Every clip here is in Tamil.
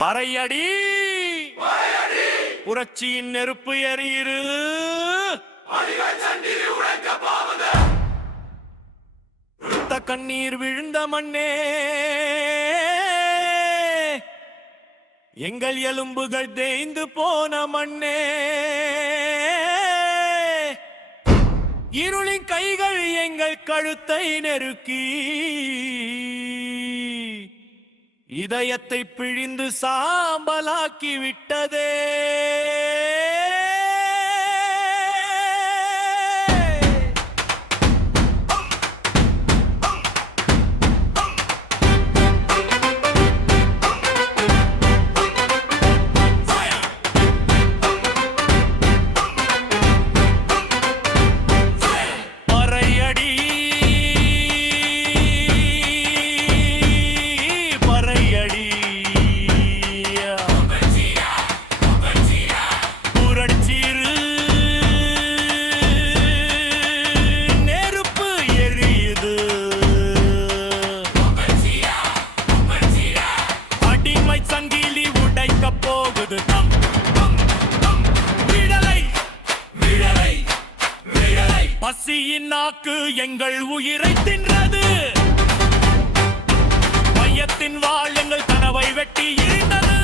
பறையடி புரட்சியின் நெருப்பு எரியிரு கண்ணீர் விழுந்த மண்ணே எங்கள் எலும்புகள் தேய்ந்து போன மண்ணே இருளின் கைகள் எங்கள் கழுத்தை நெருக்கி இதயத்தை பிழிந்து சாம்பலாக்கி விட்டதே. பசியின் நாக்கு எங்கள் உயிரை தின்றது, மையத்தின் வாழ் எங்கள் கனவை வெட்டி இருந்தது.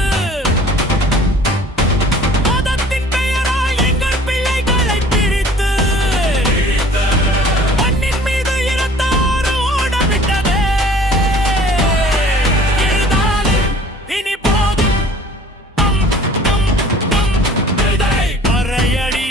மதத்தின் பெயரால் எங்கள் பிள்ளைகளை பிரித்து மண்ணின் மீது இரத்தாறு ஓடவிட்டதே. இனி போதும் பறையடி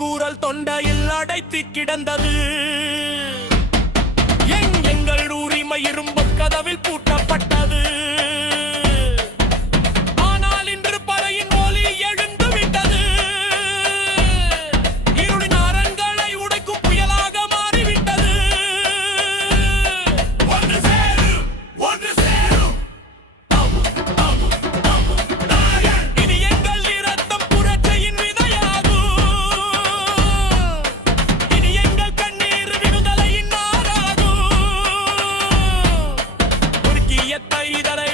கூறல் தொண்டையில் அடைத்து கிடந்தது, எங்கள் உரிமை இரும்பு கதவில் பூட்டப்பட்டது. ஆனால் இன்று பறையின் ஒலி எழுந்து விட்டது, இருளின் அரண்களை உடைக்கும் புயலாக மாறிவிட்டது. ஒன்று சேரும் இது எங்கள் இரத்தம் புரட்சியின் விதையாகும். இதனை